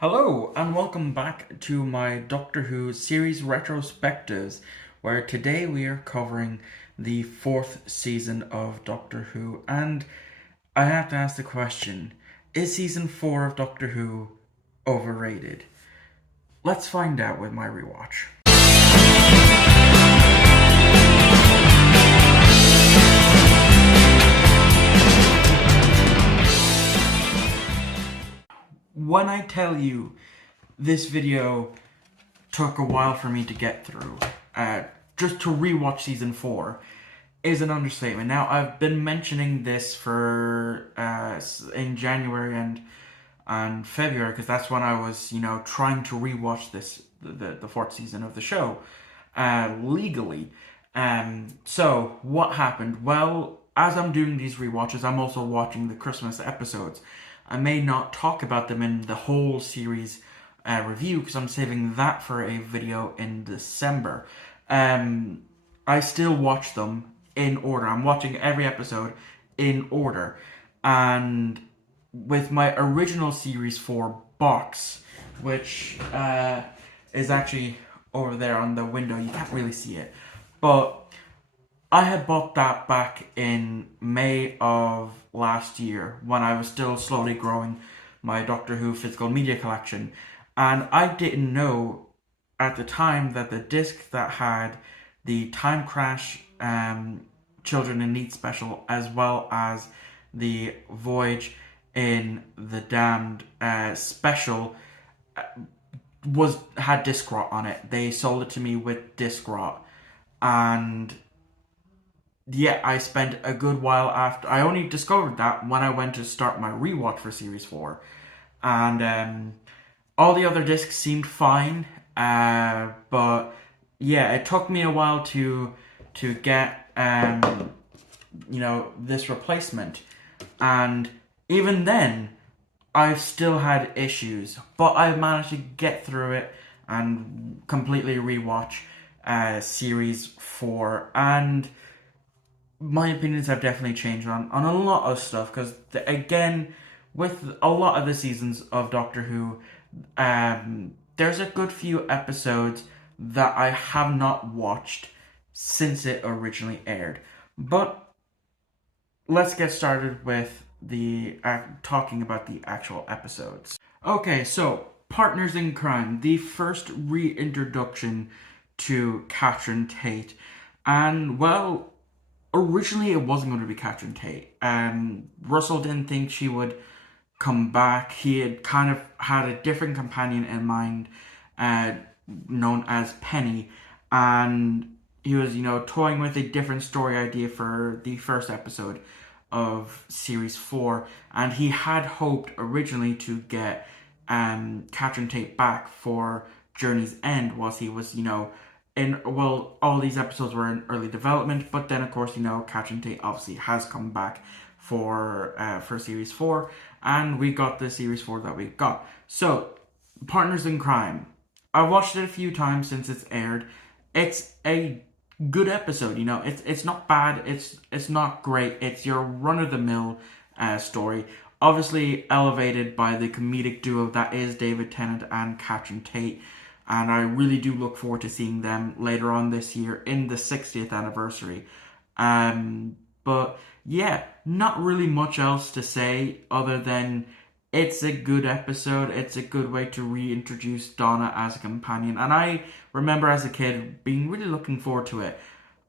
Hello, and welcome back to my Doctor Who series retrospectives, where today we are covering the fourth season of Doctor Who. And I have to ask the question, is season 4 of Doctor Who overrated? Let's find out with my rewatch. When I tell you this video took a while for me to get through, just to rewatch season 4 is an understatement. Now, I've been mentioning this for in January and February, because that's when I was, trying to rewatch the fourth season of the show legally. So what happened? Well, as I'm doing these rewatches, I'm also watching the Christmas episodes. I may not talk about them in the whole series review because I'm saving that for a video in December. I still watch them in order. I'm watching every episode in order. And with my original series 4 box, which is actually over there on the window, you can't really see it, but I had bought that back in May of last year when I was still slowly growing my Doctor Who physical media collection. And I didn't know at the time that the disc that had the Time Crash Children in Need special, as well as the Voyage in the Damned special, had disc rot on it. They sold it to me with disc rot. And yeah, I spent a good while after. I only discovered that when I went to start my rewatch for Series 4. And all the other discs seemed fine. But yeah, it took me a while to get, this replacement. And even then, I've still had issues. But I've managed to get through it and completely rewatch Series 4. And my opinions have definitely changed on a lot of stuff, because again, with a lot of the seasons of Doctor Who, there's a good few episodes that I have not watched since it originally aired. But let's get started with the talking about the actual episodes. Okay, so Partners in Crime, the first reintroduction to Catherine Tate, and well, originally it wasn't going to be Catherine Tate. Russell didn't think she would come back. He had kind of had a different companion in mind, known as Penny, and he was, toying with a different story idea for the first episode of Series 4, and he had hoped originally to get Catherine Tate back for Journey's End, whilst he was, all these episodes were in early development, but then of course, Catherine Tate obviously has come back for Series 4, and we got the Series 4 that we got. So, Partners in Crime. I watched it a few times since it's aired. It's a good episode, it's not bad, it's not great, it's your run-of-the-mill story, obviously elevated by the comedic duo that is David Tennant and Catherine Tate. And I really do look forward to seeing them later on this year in the 60th anniversary. But yeah, not really much else to say other than it's a good episode. It's a good way to reintroduce Donna as a companion. And I remember as a kid being really looking forward to it.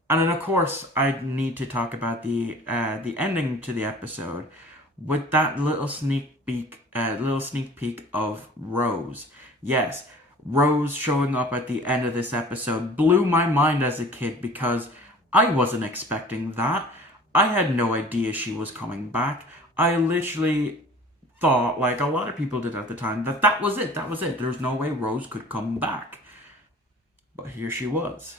And then of course I need to talk about the ending to the episode with that little sneak peek of Rose. Yes, Rose showing up at the end of this episode blew my mind as a kid, because I wasn't expecting that. I had no idea she was coming back. I literally thought, like a lot of people did at the time, that was it. There's no way Rose could come back. But here she was.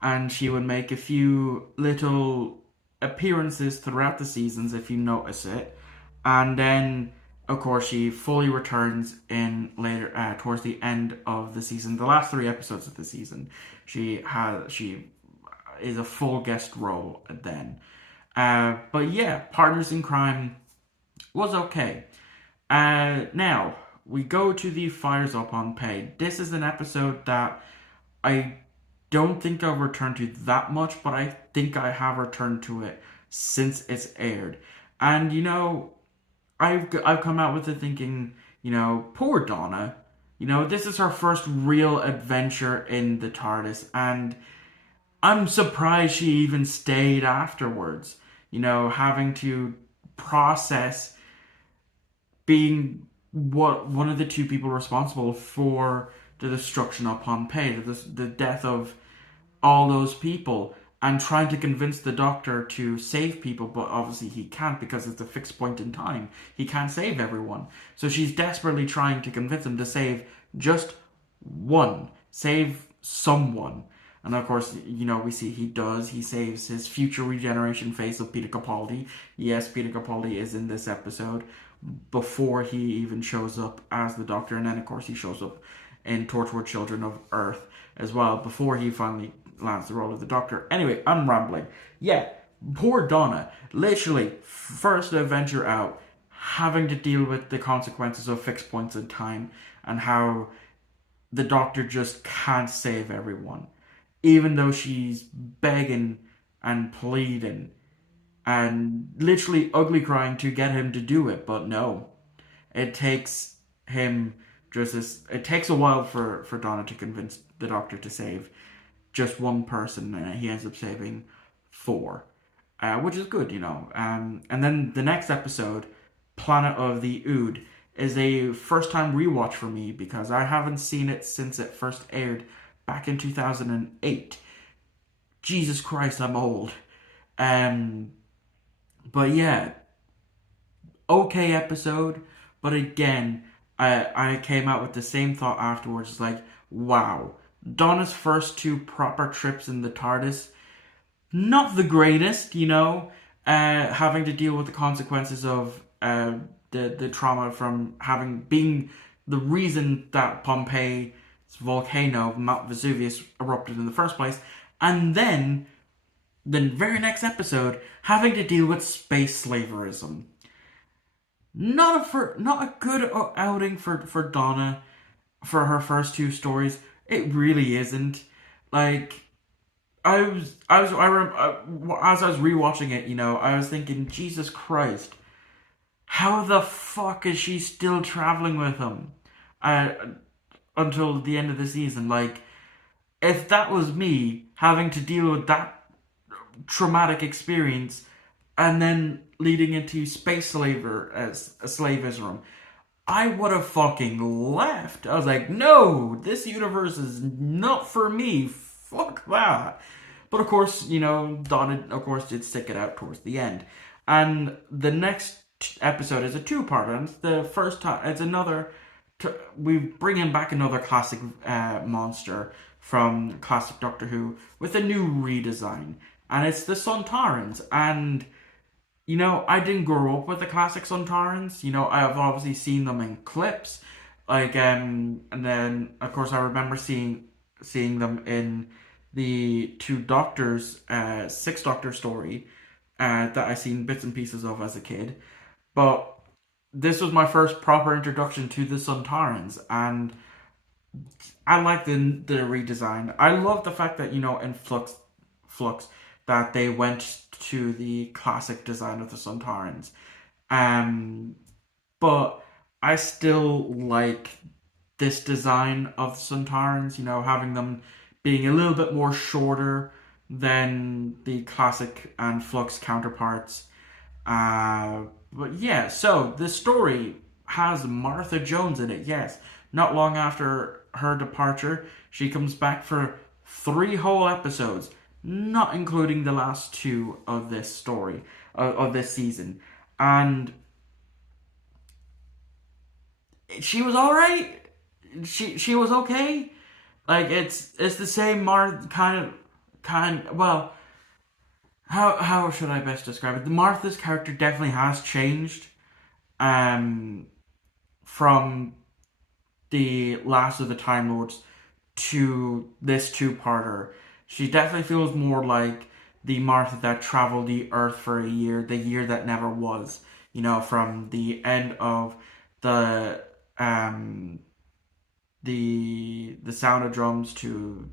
And she would make a few little appearances throughout the seasons, if you notice it. And then, of course, she fully returns in later towards the end of the season. The last 3 episodes of the season, she is a full guest role then. But yeah, Partners in Crime was okay. Now, we go to the Fires Up Pompeii. This is an episode that I don't think I'll return to that much, but I think I have returned to it since it's aired. And I've come out with it thinking, poor Donna. This is her first real adventure in the TARDIS, and I'm surprised she even stayed afterwards. Having to process being one of the two people responsible for the destruction of Pompeii, the death of all those people, and trying to convince the Doctor to save people, but obviously he can't because it's a fixed point in time. He can't save everyone. So she's desperately trying to convince him to save just one, save someone. And of course, we see he does. He saves his future regeneration phase of Peter Capaldi. Yes, Peter Capaldi is in this episode before he even shows up as the Doctor. And then, of course, he shows up in Torchwood Children of Earth as well, before he finally lands the role of the Doctor. Anyway, I'm rambling. Yeah, poor Donna. Literally, first adventure out, having to deal with the consequences of fixed points in time, and how the Doctor just can't save everyone. Even though she's begging and pleading and literally ugly crying to get him to do it, but no. It takes him it takes a while for Donna to convince the Doctor to save just one person, and he ends up saving four, which is good, And then the next episode, Planet of the Ood, is a first-time rewatch for me because I haven't seen it since it first aired back in 2008. Jesus Christ, I'm old. But yeah, okay episode, but again, I came out with the same thought afterwards, like, wow, Donna's first two proper trips in the TARDIS, not the greatest, having to deal with the consequences of the trauma from being the reason that Pompeii's volcano, Mount Vesuvius, erupted in the first place, and then the very next episode having to deal with space slaverism. Not a good outing for Donna for her first two stories. It really isn't. Like, as I was rewatching it, I was thinking, Jesus Christ, how the fuck is she still traveling with him until the end of the season? Like, if that was me having to deal with that traumatic experience and then leading into space slavism, I would have fucking left. I was like, no, this universe is not for me. Fuck that. But of course, Donna, of course, did stick it out towards the end. And the next episode is a two-parter. And the first time, it's another... we bring in back another classic monster from classic Doctor Who with a new redesign. And it's the Sontarans. And... I didn't grow up with the classic Sontarans. I've obviously seen them in clips. And then, of course, I remember seeing them in the Two Doctors, Six Doctor story that I seen bits and pieces of as a kid. But this was my first proper introduction to the Sontarans, and I like the redesign. I love the fact that, in Flux, that they went to the classic design of the Sontarans. But I still like this design of the Sontarans, having them being a little bit more shorter than the classic and Flux counterparts. But yeah, so the story has Martha Jones in it, yes. Not long after her departure, she comes back for 3 whole episodes, not including the last 2 of this story, of this season. And she was alright. She was okay. Like, it's the same well, how should I best describe it? The Martha's character definitely has changed from the Last of the Time Lords to this 2-parter. She definitely feels more like the Martha that traveled the Earth for a year, the year that never was. From the end of the um, the sound of drums to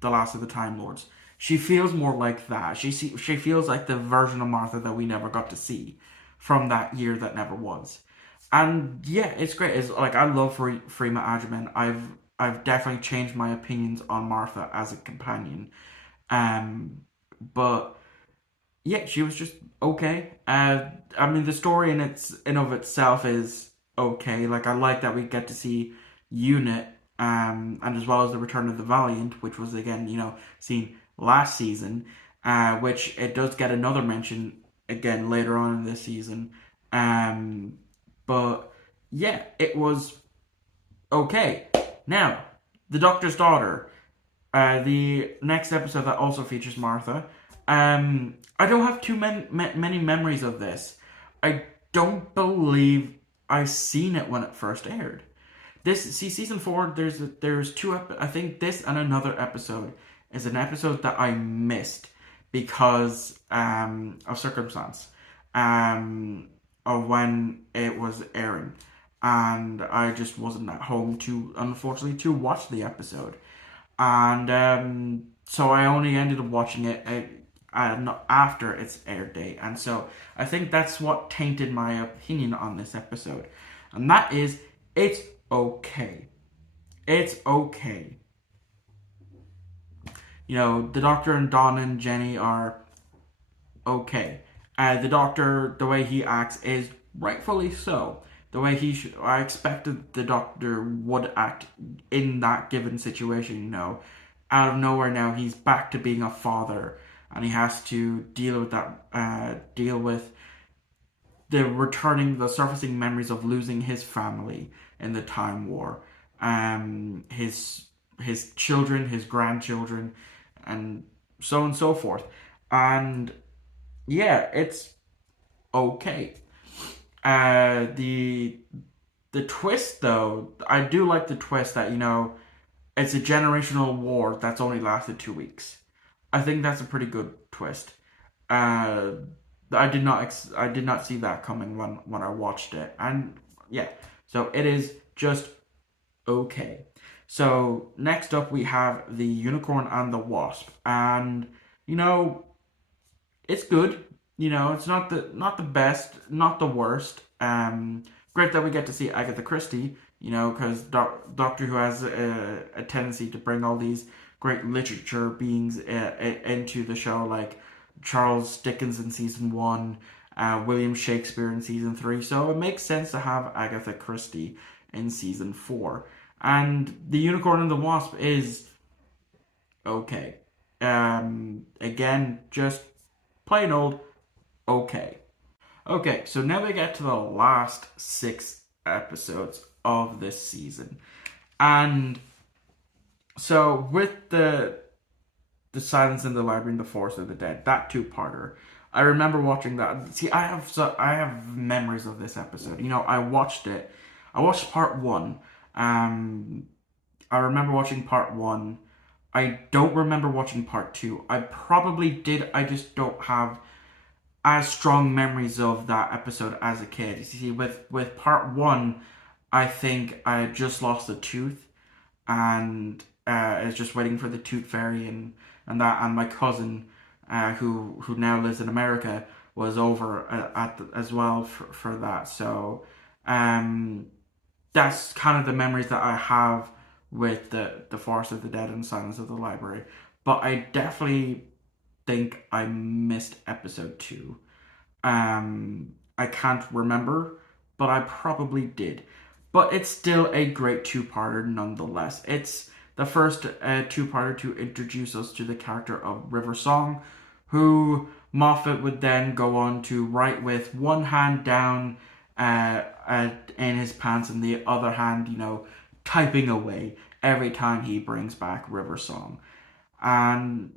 the Last of the Time Lords. She feels more like that. She feels like the version of Martha that we never got to see from that year that never was. And yeah, it's great. It's like I love Freema Agyeman. I've definitely changed my opinions on Martha as a companion. But yeah, she was just okay. I mean, the story in of itself is okay. Like I like that we get to see Unit, and as well as the Return of the Valiant, which was again, seen last season, which it does get another mention again later on in this season. Um, but yeah, it was okay. Now, the Doctor's Daughter. The next episode that also features Martha. I don't have many memories of this. I don't believe I seen it when it first aired. Season 4. There's two. I think this and another episode is an episode that I missed because of circumstance, of when it was airing, and I just wasn't at home to unfortunately to watch the episode. And so I only ended up watching it after its air date, and so I think that's what tainted my opinion on this episode, and that is it's okay. It's okay. The Doctor and Donna and Jenny are okay. The Doctor, the way he acts is rightfully so. The way I expected the Doctor would act in that given situation. Out of nowhere now he's back to being a father, and he has to deal with that. Deal with the surfacing memories of losing his family in the Time War, his children, his grandchildren, and so on and so forth. And yeah, it's okay. The twist though, I do like the twist that it's a generational war that's only lasted 2 weeks. I think that's a pretty good twist. Uh, I did not see that coming when I watched it, and yeah, so it is just okay. So next up we have the Unicorn and the Wasp, and it's good. It's not the best, not the worst. Great that we get to see Agatha Christie. Because Doctor Who has a tendency to bring all these great literature beings into the show, like Charles Dickens in season 1, William Shakespeare in season 3. So it makes sense to have Agatha Christie in season 4. And the Unicorn and the Wasp is okay. Again, just plain old okay. Okay, so now we get to the last 6 episodes of this season. And so with the Silence in the Library and the Forest of the Dead, that two-parter, I remember watching that. See, I have memories of this episode. I watched it. I watched part 1. I remember watching part 1. I don't remember watching part 2. I probably did. I just don't have as strong memories of that episode as a kid. You see, with part 1, I think I had just lost a tooth, and I was just waiting for the tooth fairy, and my cousin, who now lives in America, was over as well for that. So, that's kind of the memories that I have with the Forest of the Dead and Silence of the Library. But I definitely think I missed episode 2. I can't remember, but I probably did. But it's still a great two-parter nonetheless. It's the first two-parter to introduce us to the character of River Song, who Moffat would then go on to write with one hand down in his pants and the other hand, typing away every time he brings back River Song. And,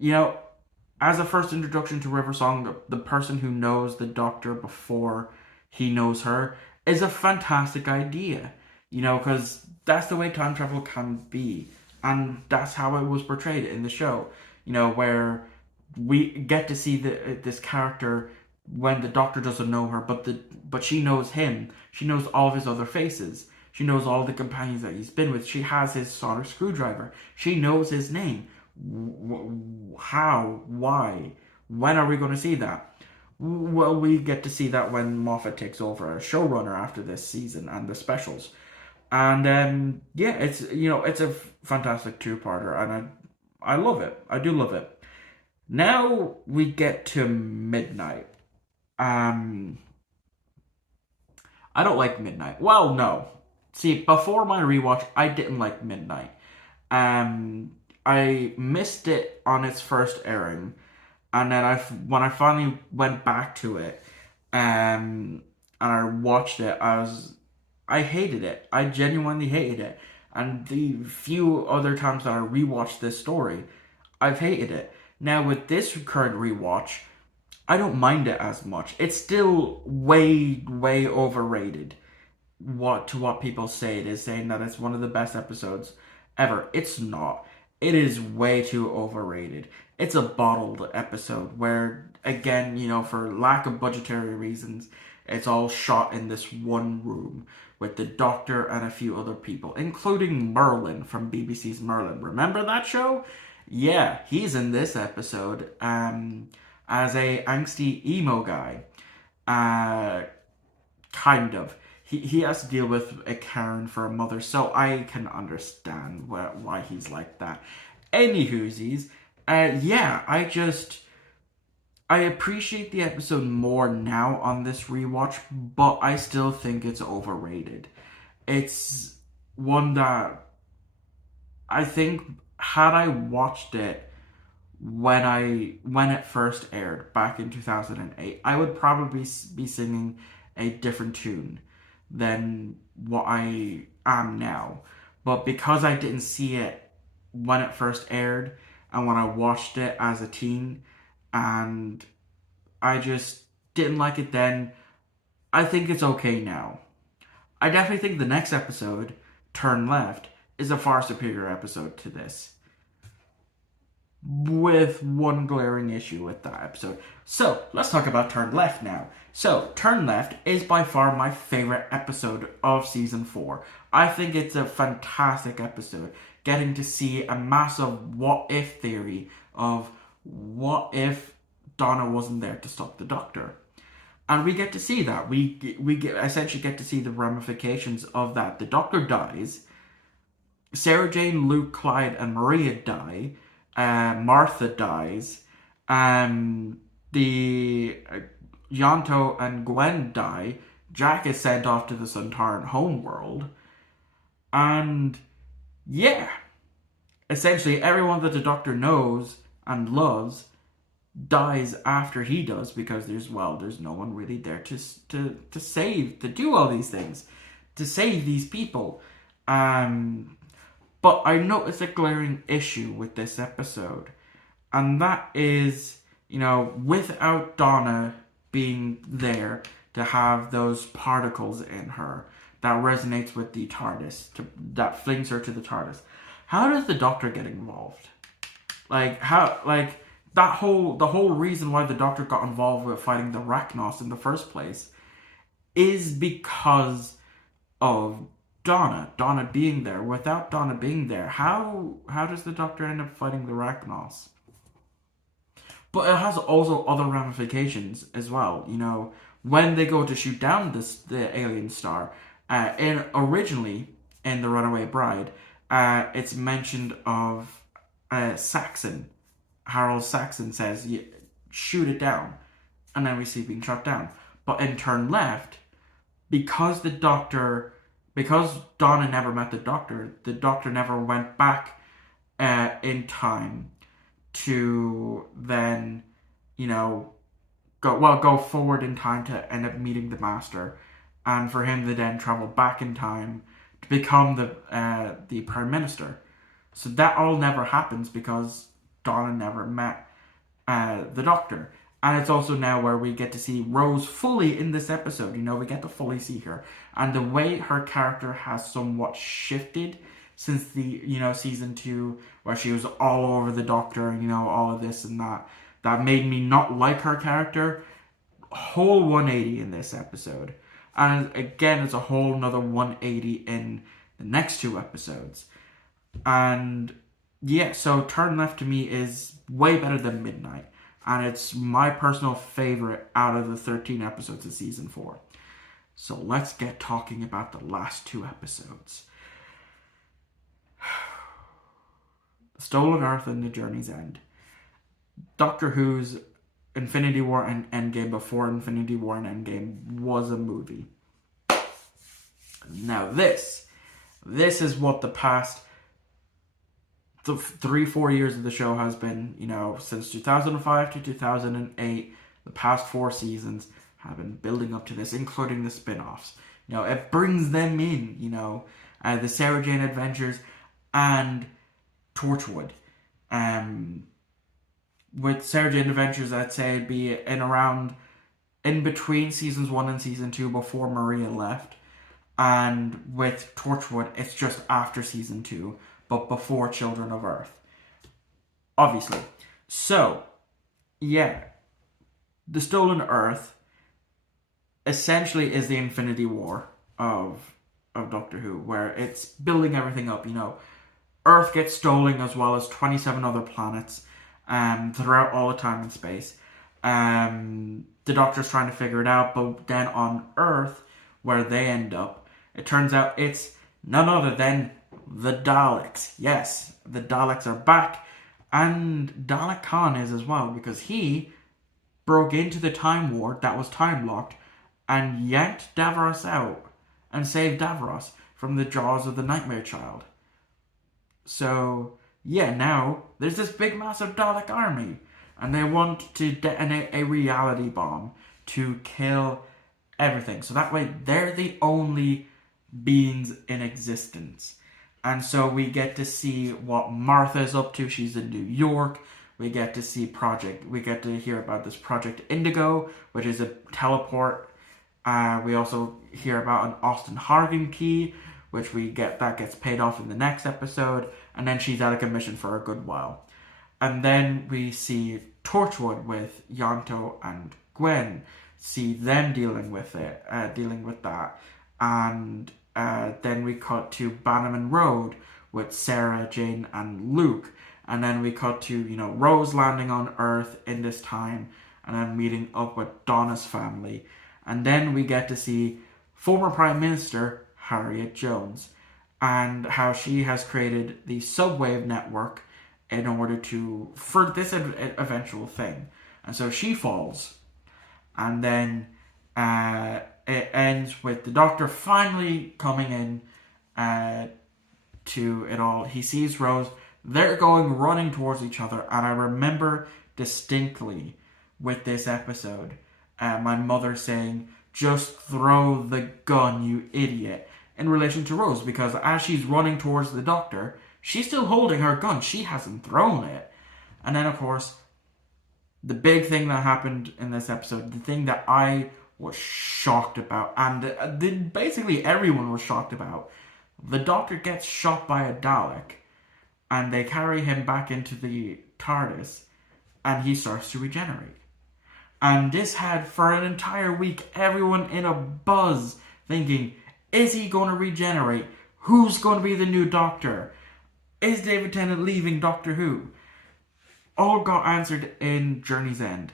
as a first introduction to River Song, the person who knows the Doctor before he knows her is a fantastic idea. Because that's the way time travel can be. And that's how it was portrayed in the show. Where we get to see this character when the Doctor doesn't know her, but she knows him. She knows all of his other faces. She knows all the companions that he's been with. She has his solder screwdriver. She knows his name. How? Why? When are we going to see that? Well, we get to see that when Moffat takes over as showrunner after this season and the specials. And yeah, it's a fantastic two-parter, and I love it. I do love it. Now we get to Midnight. Um, I don't like Midnight. Well, no. See, before my rewatch, I didn't like Midnight. Um, I missed it on its first airing, and then when I finally went back to it, and I watched it, I hated it. I genuinely hated it. And the few other times that I rewatched this story, I've hated it. Now with this current rewatch, I don't mind it as much. It's still way, way overrated. What people say it is, saying that it's one of the best episodes ever. It's not. It is way too overrated. It's a bottled episode where, again, for lack of budgetary reasons, it's all shot in this one room with the Doctor and a few other people, including Merlin from BBC's Merlin. Remember that show? Yeah, he's in this episode as a angsty emo guy. Kind of. He has to deal with a Karen for a mother, so I can understand why he's like that. Anywhoosies, yeah, I appreciate the episode more now on this rewatch, but I still think it's overrated. It's one that I think had I watched it when it first aired back in 2008, I would probably be singing a different tune than what I am now. But because I didn't see it when it first aired and when I watched it as a teen, and I just didn't like it then, I think it's okay now. I definitely think the next episode, Turn Left, is a far superior episode to this, with one glaring issue with that episode. So, let's talk about Turn Left now. So, Turn Left is by far my favorite episode of Season 4. I think it's a fantastic episode, getting to see a massive what-if theory of what if Donna wasn't there to stop the Doctor. And we get to see that. Essentially get to see the ramifications of that. The Doctor dies. Sarah Jane, Luke, Clyde, and Maria die. Martha dies. The Yonto and Gwen die. Jack is sent off to the Sontaran homeworld. And yeah, essentially everyone that the Doctor knows and loves dies after he does, because there's no one really there to save, to do all these things, to save these people. But I noticed a glaring issue with this episode, and that is, without Donna being there to have those particles in her that resonates with the TARDIS, that flings her to the TARDIS, how does the Doctor get involved? The whole reason why the Doctor got involved with fighting the Rachnos in the first place is because of Donna being there. Without Donna being there, how does the Doctor end up fighting the Rachnos? But it has also other ramifications as well. When they go to shoot down the alien star, originally in The Runaway Bride, it's mentioned of Saxon. Harold Saxon says, shoot it down. And then we see it being shot down. But in Turn Left, because Donna never met the Doctor never went back in time to then, go forward in time to end up meeting the Master, and for him to then travel back in time to become the Prime Minister. So that all never happens because Donna never met the Doctor. And it's also now where we get to see Rose fully in this episode. We get to fully see her. And the way her character has somewhat shifted since the, season 2, where she was all over the Doctor, and, all of this and that made me not like her character. Whole 180 in this episode. And again, it's a whole nother 180 in the next 2 episodes. And yeah, so Turn Left to me is way better than Midnight. And it's my personal favorite out of the 13 episodes of season 4. So let's get talking about the last 2 episodes. Stolen Earth and The Journey's End. Doctor Who's Infinity War and Endgame before Infinity War and Endgame was a movie. Now this is what the past 3-4 years of the show has been, since 2005 to 2008, the past 4 seasons have been building up to this, including the spin-offs. It brings them in, the Sarah Jane Adventures and Torchwood. With Sarah Jane Adventures, I'd say it'd be in between seasons 1 and season 2 before Maria left. And with Torchwood, it's just after season 2, but before Children of Earth. Obviously. So, yeah. The Stolen Earth essentially is the Infinity War of Doctor Who, where it's building everything up. Earth gets stolen as well as 27 other planets throughout all the time and space. The Doctor's trying to figure it out, but then on Earth, where they end up, it turns out it's none other than the Daleks. Yes, the Daleks are back, and Dalek Khan is as well, because he broke into the Time Ward that was time locked and yanked Davros out and saved Davros from the jaws of the Nightmare Child. So, yeah, now there's this big massive Dalek army, and they want to detonate a reality bomb to kill everything. So that way they're the only beings in existence. And so we get to see what Martha's up to. She's in New York. We get to hear about this Project Indigo, which is a teleport. We also hear about an Austin Hargan key, which that gets paid off in the next episode. And then she's out of commission for a good while. And then we see Torchwood with Yonto and Gwen. See them dealing with that. And then we cut to Bannerman Road with Sarah, Jane, and Luke. And then we cut to, Rose landing on Earth in this time, and then meeting up with Donna's family. And then we get to see former Prime Minister Harriet Jones, and how she has created the Subwave network in order for this eventual thing. And so she falls. And then it ends with the Doctor finally coming in to it all. He sees Rose. They're running towards each other. And I remember distinctly with this episode, my mother saying, "Just throw the gun, you idiot," in relation to Rose. Because as she's running towards the Doctor, she's still holding her gun. She hasn't thrown it. And then, of course, the big thing that happened in this episode, the thing that I was shocked about, and basically everyone was shocked about, the Doctor gets shot by a Dalek, and they carry him back into the TARDIS, and he starts to regenerate. And this had, for an entire week, everyone in a buzz, thinking, is he going to regenerate? Who's going to be the new Doctor? Is David Tennant leaving Doctor Who? All got answered in Journey's End.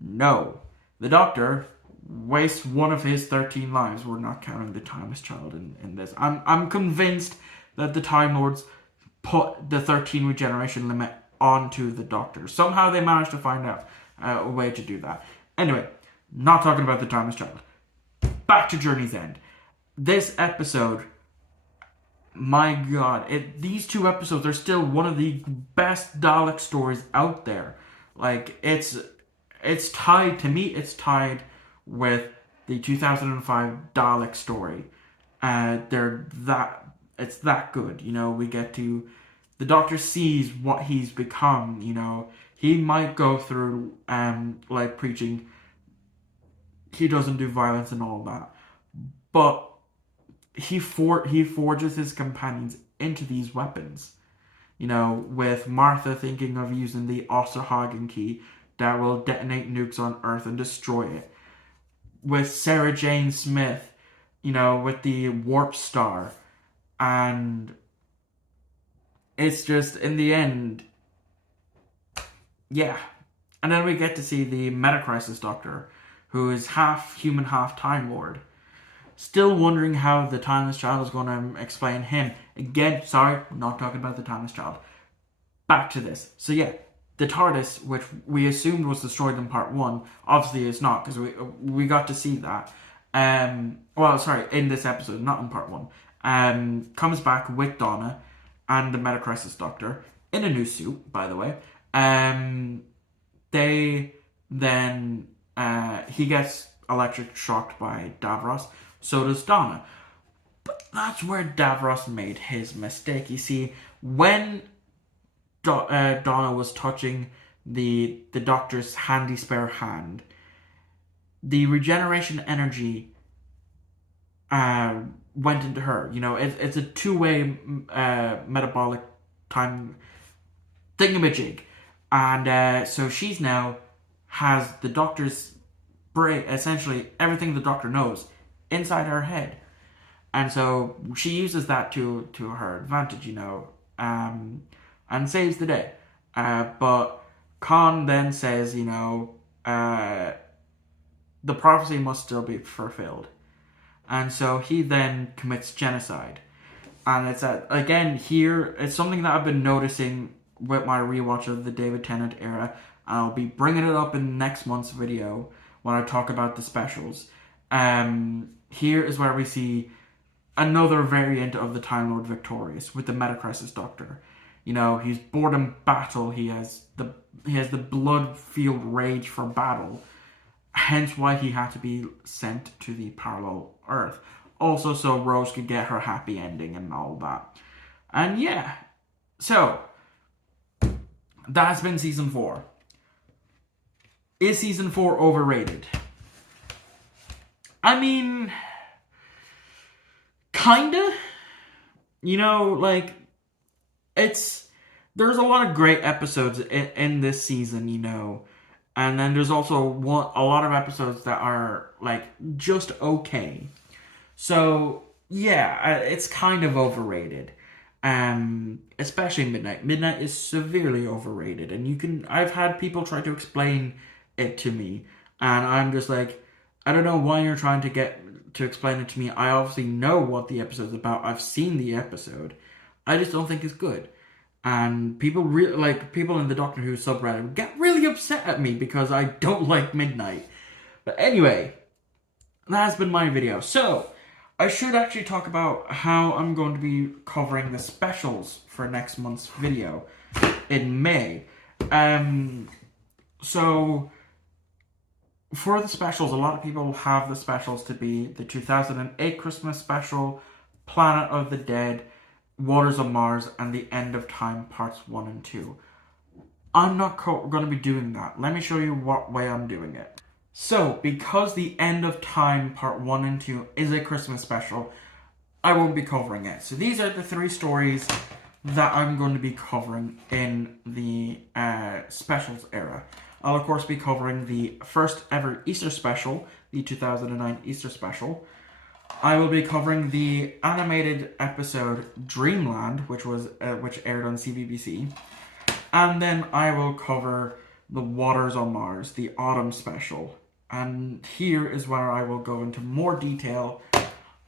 No. The Doctor wastes one of his 13 lives. We're not counting the Timeless Child in this. I'm convinced that the Time Lords put the 13 regeneration limit onto the Doctor. Somehow they managed to find out a way to do that. Anyway, not talking about the Timeless Child. Back to Journey's End. This episode, my God, these 2 episodes are still one of the best Dalek stories out there. Like, it's tied, to me, it's tied with the 2005 Dalek story. It's that good. We get to, the Doctor sees what he's become. He might go through like preaching. He doesn't do violence and all that, but he forges his companions into these weapons. With Martha thinking of using the Osterhagen key that will detonate nukes on Earth and destroy it. with Sarah Jane Smith, with the Warp Star. And it's just, in the end, yeah. And then we get to see the Meta-Crisis Doctor, who is half human, half Time Lord. Still wondering how the Timeless Child is going to explain him. Again, sorry, I'm not talking about the Timeless Child. Back to this. So yeah, the TARDIS, which we assumed was destroyed in part 1, obviously it's not, because we got to see that. In this episode, not in part 1. Comes back with Donna and the Meta-Crisis Doctor, in a new suit, by the way. They then, he gets electric shocked by Davros, so does Donna. But that's where Davros made his mistake. You see, when Donna was touching the Doctor's handy spare hand, the regeneration energy went into her. It's a two-way metabolic time thingamajig. And so she's now has the Doctor's brain, essentially everything the Doctor knows, inside her head. And so she uses that to her advantage, and saves the day. But Khan then says, the prophecy must still be fulfilled. And so he then commits genocide. And it's, again, here, it's something that I've been noticing with my rewatch of the David Tennant era. I'll be bringing it up in next month's video when I talk about the specials. Here is where we see another variant of the Time Lord victorious with the Meta-Crisis Doctor. He's bored in battle. He has the blood-filled rage for battle. Hence why he had to be sent to the parallel Earth. Also so Rose could get her happy ending and all that. And yeah. So, that's been Season 4. Is Season 4 overrated? I mean, kinda. There's a lot of great episodes in this season, and then there's also a lot of episodes that are, just okay. So, yeah, it's kind of overrated. Especially Midnight. Midnight is severely overrated, and I've had people try to explain it to me, and I'm just like, I don't know why you're trying to explain it to me. I obviously know what the episode's about. I've seen the episode. I just don't think it's good. And people people in the Doctor Who subreddit get really upset at me because I don't like Midnight. But anyway, that has been my video. So, I should actually talk about how I'm going to be covering the specials for next month's video in May. So, for the specials, a lot of people have the specials to be the 2008 Christmas special, Planet of the Dead, Waters of Mars, and The End of Time Parts 1 and 2. I'm not going to be doing that. Let me show you what way I'm doing it. So, because The End of Time Part 1 and 2 is a Christmas special, I won't be covering it. So these are the 3 stories that I'm going to be covering in the specials era. I'll of course be covering the first ever Easter special, the 2009 Easter special. I will be covering the animated episode Dreamland, which aired on CBBC. And then I will cover the Waters on Mars, the autumn special. And here is where I will go into more detail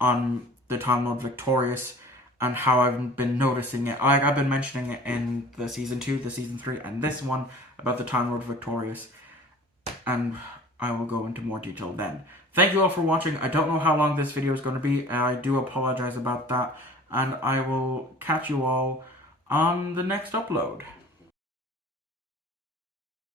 on the Time Lord Victorious and how I've been noticing it. I've been mentioning it in the Season 2, the Season 3, and this one about the Time Lord Victorious. And I will go into more detail then. Thank you all for watching. I don't know how long this video is going to be, and I do apologize about that. And I will catch you all on the next upload.